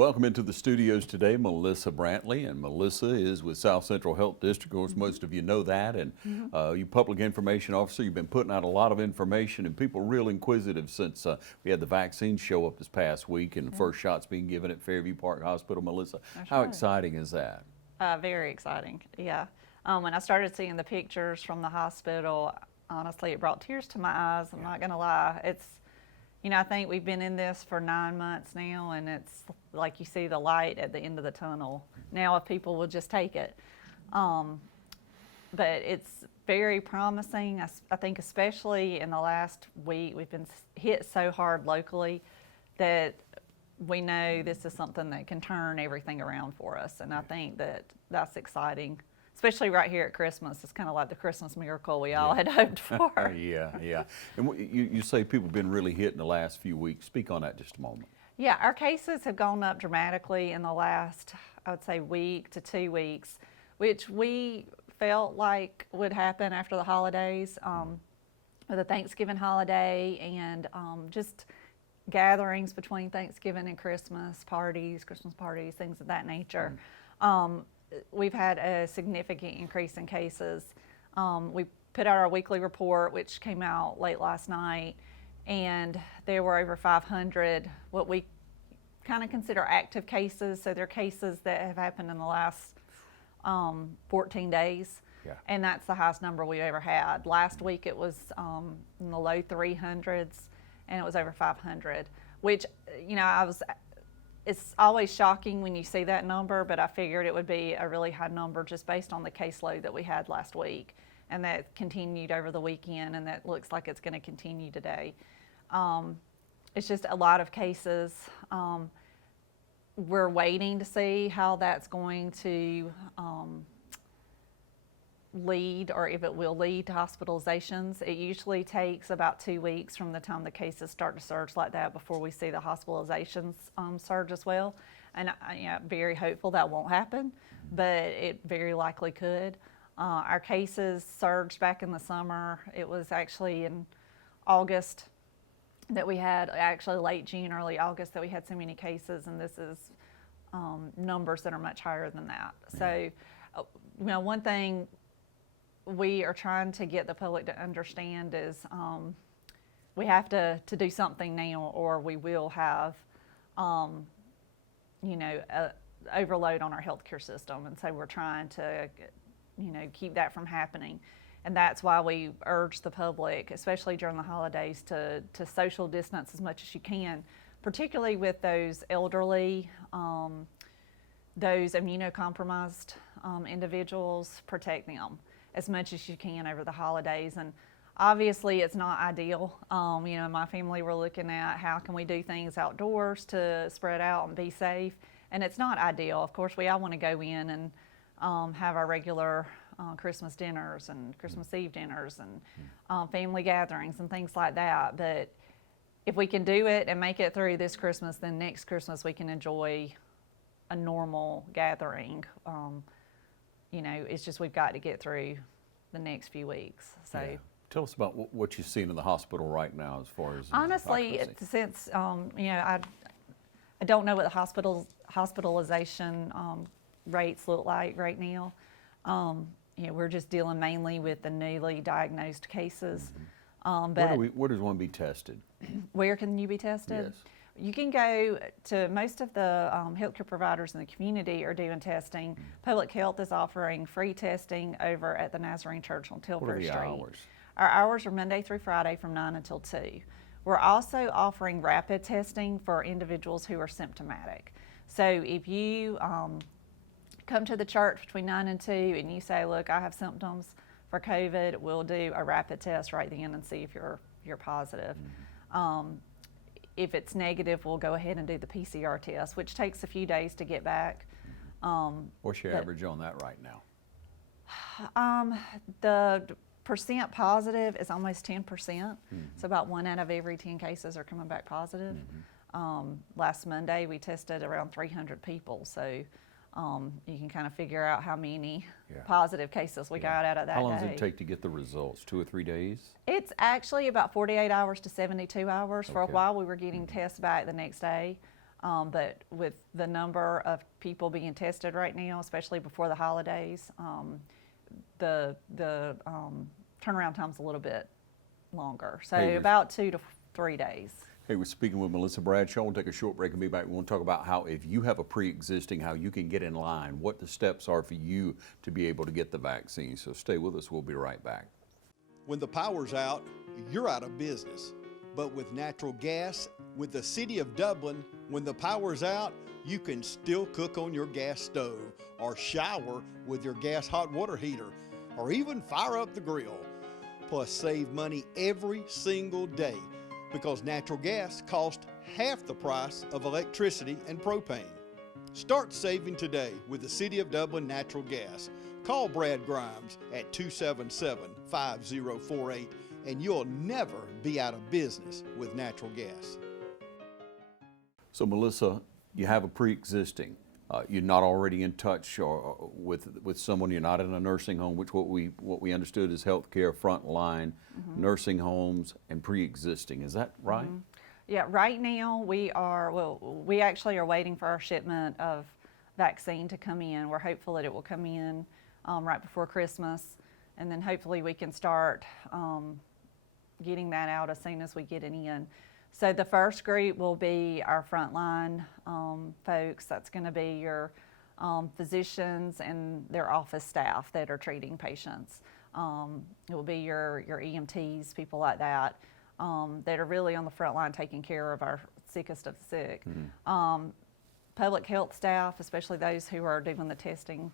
Welcome into the studios today, Melissa Brantley, and Melissa is with South Central Health District. Of course, most of you know that, and you public information officer, you've been putting out a lot of information, and people real inquisitive since we had the vaccine show up this past week, and the first shots being given at Fairview Park Hospital. Melissa, how exciting is that? Very exciting, yeah. When I started seeing the pictures from the hospital, honestly, it brought tears to my eyes. I'm not gonna lie. It's, you know, I think we've been in this for 9 months now, and it's like you see the light at the end of the tunnel. Now if people will just take it. But it's very promising. I think especially in the last week, we've been hit so hard locally that we know this is something that can turn everything around for us. And I think that that's exciting. Especially right here at Christmas. It's kind of like the Christmas miracle we all had hoped for. Yeah. And you say people have been really hit in the last few weeks. Speak on that just a moment. Yeah, our cases have gone up dramatically in the last, I would say, week to 2 weeks, which we felt like would happen after the holidays, with the Thanksgiving holiday and just gatherings between Thanksgiving and Christmas parties, things of that nature. We've had a significant increase in cases. We put out our weekly report, which came out late last night, and there were over 500 what we kind of consider active cases. So they're cases that have happened in the last 14 days. Yeah. And that's the highest number we ever had. Last week it was in the low 300s, and it was over 500, which, you know, it's always shocking when you see that number, but I figured it would be a really high number just based on the caseload that we had last week, and that continued over the weekend, and that looks like it's going to continue today. It's just a lot of cases. We're waiting to see how that's going to lead, or if it will lead to hospitalizations. It usually takes about 2 weeks from the time the cases start to surge like that before we see the hospitalizations surge as well. And I'm very hopeful that won't happen, but it very likely could. Our cases surged back in the summer. It was actually in August that we had, actually late June, early August, that we had so many cases, and this is numbers that are much higher than that. So, you know, one thing we are trying to get the public to understand is we have to do something now, or we will have, you know, overload on our healthcare system. And so we're trying to, you know, keep that from happening. And that's why we urge the public, especially during the holidays, to social distance as much as you can, particularly with those elderly, those immunocompromised individuals. Protect them as much as you can over the holidays. And obviously it's not ideal. You know, my family were looking at how can we do things outdoors to spread out and be safe, and it's not ideal. Of course, we all want to go in and have our regular Christmas dinners and Christmas Eve dinners and family gatherings and things like that, but if we can do it and make it through this Christmas, then next Christmas we can enjoy a normal gathering. You know, it's just we've got to get through the next few weeks. So, yeah. Tell us about what you've seen in the hospital right now as far as honestly, since you know, I don't know what the hospitalization rates look like right now. You know, we're just dealing mainly with the newly diagnosed cases. But where does one be tested? Where can you be tested? Yes. You can go to most of the healthcare providers in the community are doing testing. Public Health is offering free testing over at the Nazarene Church on Tilbury Street. What are the hours? Our hours are Monday through Friday from 9 until 2. We're also offering rapid testing for individuals who are symptomatic. So if you come to the church between 9 and 2 and you say, look, I have symptoms for COVID, we'll do a rapid test right then and see if you're positive. If it's negative, we'll go ahead and do the PCR test, which takes a few days to get back. What's your average on that right now? The percent positive is almost 10%. So about 1 out of every 10 cases are coming back positive. Last Monday, we tested around 300 people. So you can kind of figure out how many positive cases we got out of that day. How long does it take to get the results? 2 or 3 days? It's actually about 48 hours to 72 hours. For a while, we were getting tests back the next day. But with the number of people being tested right now, especially before the holidays, the turnaround time's a little bit longer. So Hey, about 2 to 3 days. Hey, we're speaking with Melissa Bradshaw. We'll take a short break and be back. We want to talk about how, if you have a pre-existing, how you can get in line, what the steps are for you to be able to get the vaccine. So stay with us. We'll be right back. When the power's out, you're out of business. But with natural gas, with the City of Dublin, when the power's out, you can still cook on your gas stove or shower with your gas hot water heater or even fire up the grill. Plus save money every single day because natural gas costs half the price of electricity and propane. Start saving today with the City of Dublin Natural Gas. Call Brad Grimes at 277-5048 and you'll never be out of business with natural gas. So Melissa, you have a pre-existing. You're not already in touch or with someone. You're not in a nursing home, which what we understood is healthcare frontline, nursing homes, and pre-existing. Is that right? Yeah, right now we actually are waiting for our shipment of vaccine to come in. We're hopeful that it will come in right before Christmas, and then hopefully we can start getting that out as soon as we get it in. So the first group will be our frontline folks. That's going to be your physicians and their office staff that are treating patients. It will be your EMTs, people like that, that are really on the front line taking care of our sickest of the sick. Public health staff, especially those who are doing the testing,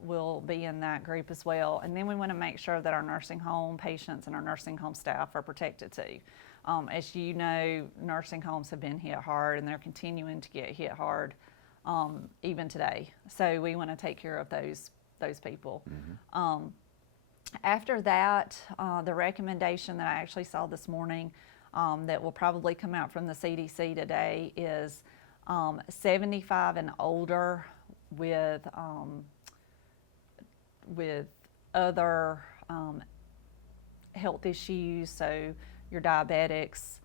will be in that group as well. And then we want to make sure that our nursing home patients and our nursing home staff are protected too. As you know, nursing homes have been hit hard and they're continuing to get hit hard even today. So we want to take care of those people. After that, the recommendation that I actually saw this morning that will probably come out from the CDC today is 75 and older with other health issues, so your diabetics,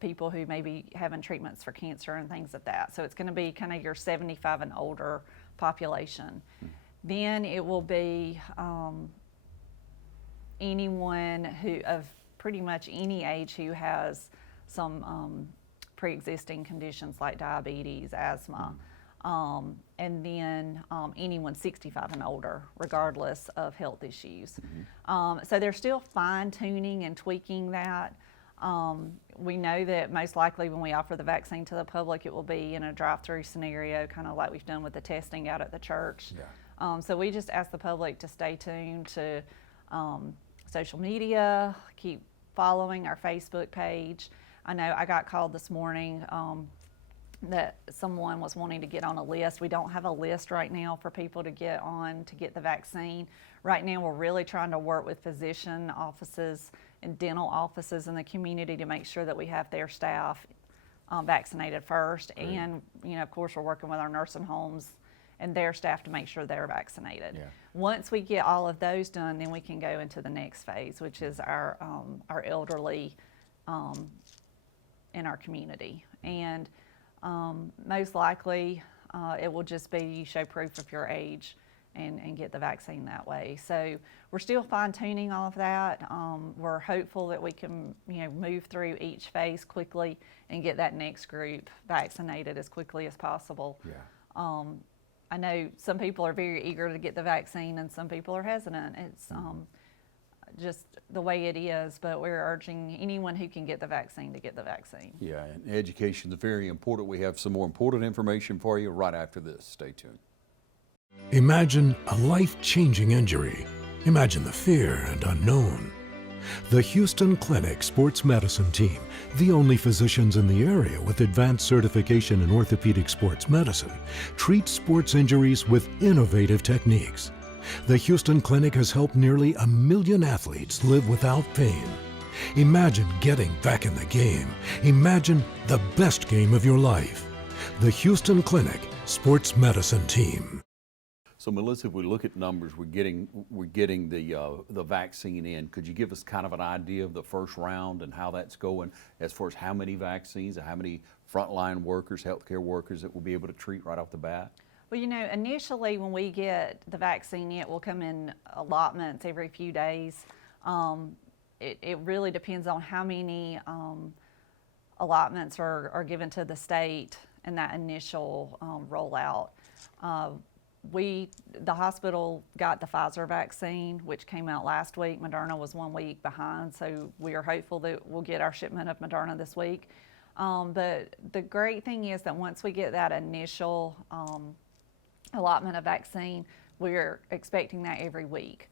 people who may be having treatments for cancer and things like that. So it's going to be kind of your 75 and older population. Then it will be anyone who of pretty much any age who has some pre-existing conditions like diabetes, asthma, and then anyone 65 and older, regardless of health issues. So they're still fine-tuning and tweaking that. We know that most likely when we offer the vaccine to the public, it will be in a drive-through scenario, kind of like we've done with the testing out at the church. So we just ask the public to stay tuned to social media, keep following our Facebook page. I know I got called this morning that someone was wanting to get on a list. We don't have a list right now for people to get on to get the vaccine. Right now we're really trying to work with physician offices and dental offices in the community to make sure that we have their staff vaccinated first. And of course we're working with our nursing homes and their staff to make sure they're vaccinated. Once we get all of those done, then we can go into the next phase, which is our elderly in our community. And most likely it will just be you show proof of your age and get the vaccine that way. So we're still fine-tuning all of that. We're hopeful that we can move through each phase quickly and get that next group vaccinated as quickly as possible. I know some people are very eager to get the vaccine and some people are hesitant. It's just the way it is, but we're urging anyone who can get the vaccine to get the vaccine. Yeah, and education is very important. We have some more important information for you right after this. Stay tuned. Imagine a life-changing injury. Imagine the fear and unknown. The Houston Clinic Sports Medicine Team, the only physicians in the area with advanced certification in orthopedic sports medicine, treats sports injuries with innovative techniques. The Houston Clinic has helped nearly 1 million athletes live without pain. Imagine getting back in the game. Imagine the best game of your life. The Houston Clinic Sports Medicine Team. So Melissa, if we look at numbers, we're getting the vaccine in. Could you give us kind of an idea of the first round and how that's going, as far as how many vaccines and how many frontline workers, healthcare workers that we'll be able to treat right off the bat? Well, you know, initially when we get the vaccine, it will come in allotments every few days. It really depends on how many allotments are given to the state in that initial rollout. The hospital got the Pfizer vaccine, which came out last week. Moderna was 1 week behind, so we are hopeful that we'll get our shipment of Moderna this week. But the great thing is that once we get that initial allotment of vaccine, we're expecting that every week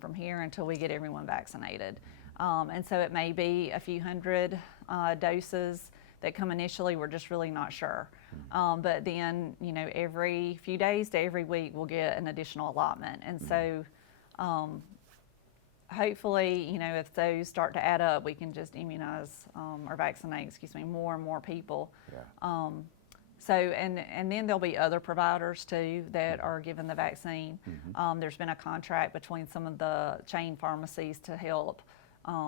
from here until we get everyone vaccinated. And so it may be a few hundred doses that come initially. We're just really not sure. But then, you know, every few days to every week, we'll get an additional allotment. And so hopefully, you know, if those start to add up, we can just immunize or vaccinate, more and more people. Yeah. So, and then there'll be other providers too that are given the vaccine. There's been a contract between some of the chain pharmacies to help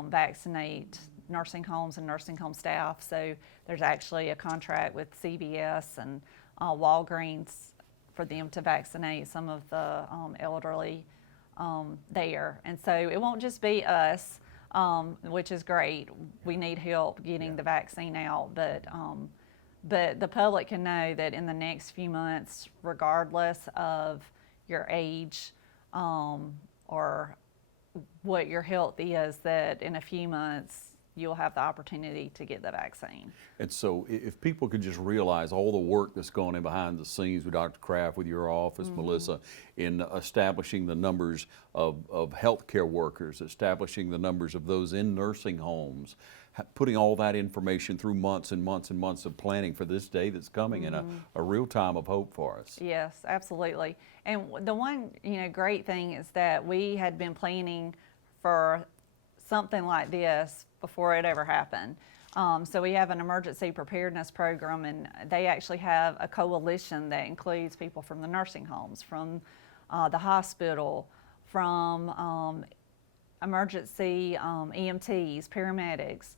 vaccinate nursing homes and nursing home staff. So there's actually a contract with CVS and Walgreens for them to vaccinate some of the elderly there. And so it won't just be us, which is great. We need help getting the vaccine out, but the public can know that in the next few months, regardless of your age or what your health is, that in a few months you'll have the opportunity to get the vaccine. And so if people could just realize all the work that's going in behind the scenes with Dr. Kraft, with your office, Melissa, in establishing the numbers of healthcare workers, establishing the numbers of those in nursing homes, putting all that information through months and months and months of planning for this day that's coming, and a real time of hope for us. Yes, absolutely. And the one, you know, great thing is that we had been planning for something like this before it ever happened. So we have an emergency preparedness program, and they actually have a coalition that includes people from the nursing homes, from the hospital, from emergency EMTs, paramedics,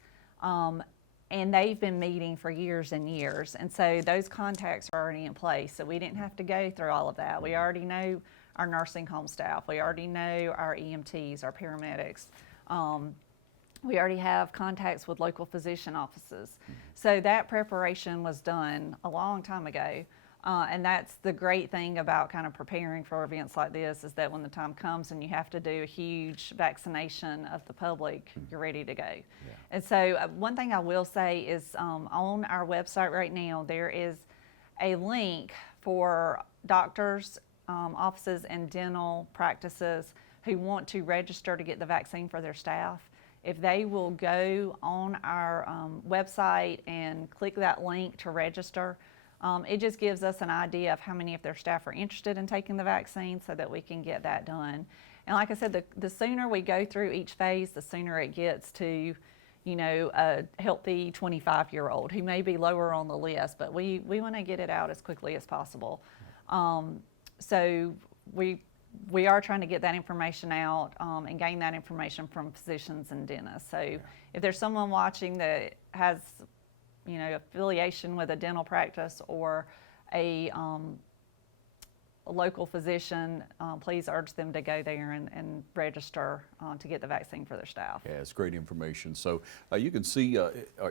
and they've been meeting for years and years. And so those contacts are already in place, so we didn't have to go through all of that. We already know our nursing home staff. We already know our EMTs, our paramedics. We already have contacts with local physician offices. So that preparation was done a long time ago. And that's the great thing about kind of preparing for events like this, is that when the time comes and you have to do a huge vaccination of the public, you're ready to go. Yeah. And so one thing I will say is on our website right now, there is a link for doctors, offices, and dental practices who want to register to get the vaccine for their staff. If they will go on our website and click that link to register, it just gives us an idea of how many of their staff are interested in taking the vaccine, so that we can get that done. And like I said, the sooner we go through each phase, the sooner it gets to, you know, a healthy 25-year-old who may be lower on the list, but we want to get it out as quickly as possible. So we are trying to get that information out and gain that information from physicians and dentists. So if there's someone watching that has, you know, affiliation with a dental practice or a local physician, please urge them to go there and register to get the vaccine for their staff. Yeah, it's great information. So you can see,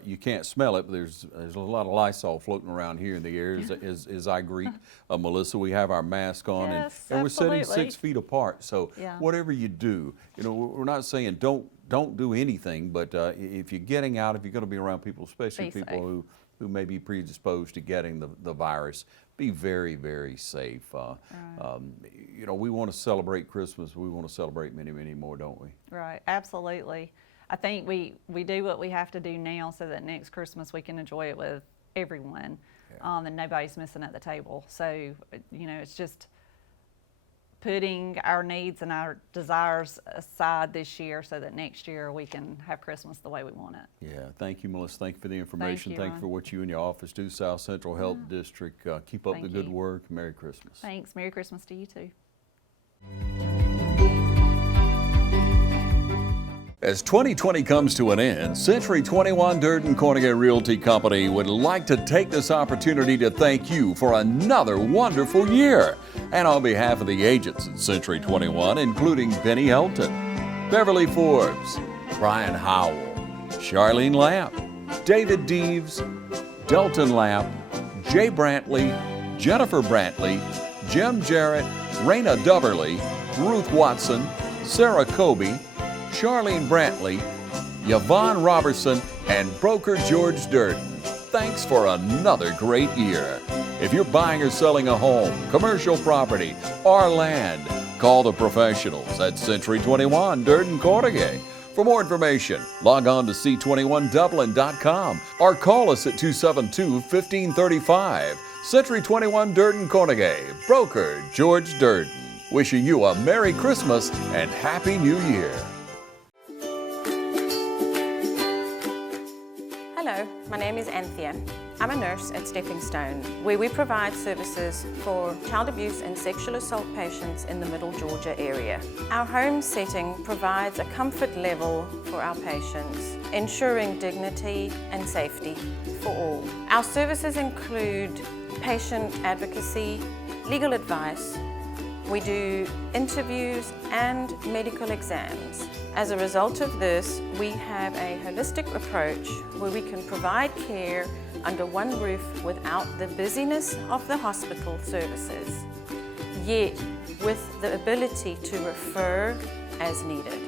you can't smell it, but there's a lot of Lysol floating around here in the air as I greet Melissa. We have our mask on, Yes, and we're sitting absolutely. 6 feet apart. So whatever you do, you know, we're not saying don't do anything, but if you're getting out, if you're going to be around people, especially Be people who may be predisposed to getting the virus, be very, very safe. You know, we want to celebrate Christmas. We want to celebrate many, many more, don't we? Right, absolutely. I think we do what we have to do now so that next Christmas we can enjoy it with everyone, and nobody's missing at the table. So, you know, it's just putting our needs and our desires aside this year so that next year we can have Christmas the way we want it. Yeah, thank you, Melissa. Thank you for the information. Thank you, for what you and your office do, South Central Health District. Keep up Thank the good you. work. Merry Christmas. Thanks. Merry Christmas to you too. As 2020 comes to an end, Century 21 Durden Cornegay Realty Company would like to take this opportunity to thank you for another wonderful year. And on behalf of the agents at Century 21, including Benny Helton, Beverly Forbes, Brian Howell, Charlene Lamp, David Deeves, Delton Lamp, Jay Brantley, Jennifer Brantley, Jim Jarrett, Raina Dubberly, Ruth Watson, Sarah Kobe, Charlene Brantley, Yvonne Robertson, and broker George Durden. Thanks for another great year. If you're buying or selling a home, commercial property, or land, call the professionals at Century 21 Durden Cornegay. For more information, log on to c21dublin.com or call us at 272-1535. Century 21 Durden Cornegay, broker George Durden. Wishing you a Merry Christmas and Happy New Year. Hello, my name is Anthea. I'm a nurse at Stepping Stone, where we provide services for child abuse and sexual assault patients in the Middle Georgia area. Our home setting provides a comfort level for our patients, ensuring dignity and safety for all. Our services include patient advocacy, legal advice. We do interviews and medical exams. As a result of this, we have a holistic approach where we can provide care under one roof without the busyness of the hospital services, yet with the ability to refer as needed.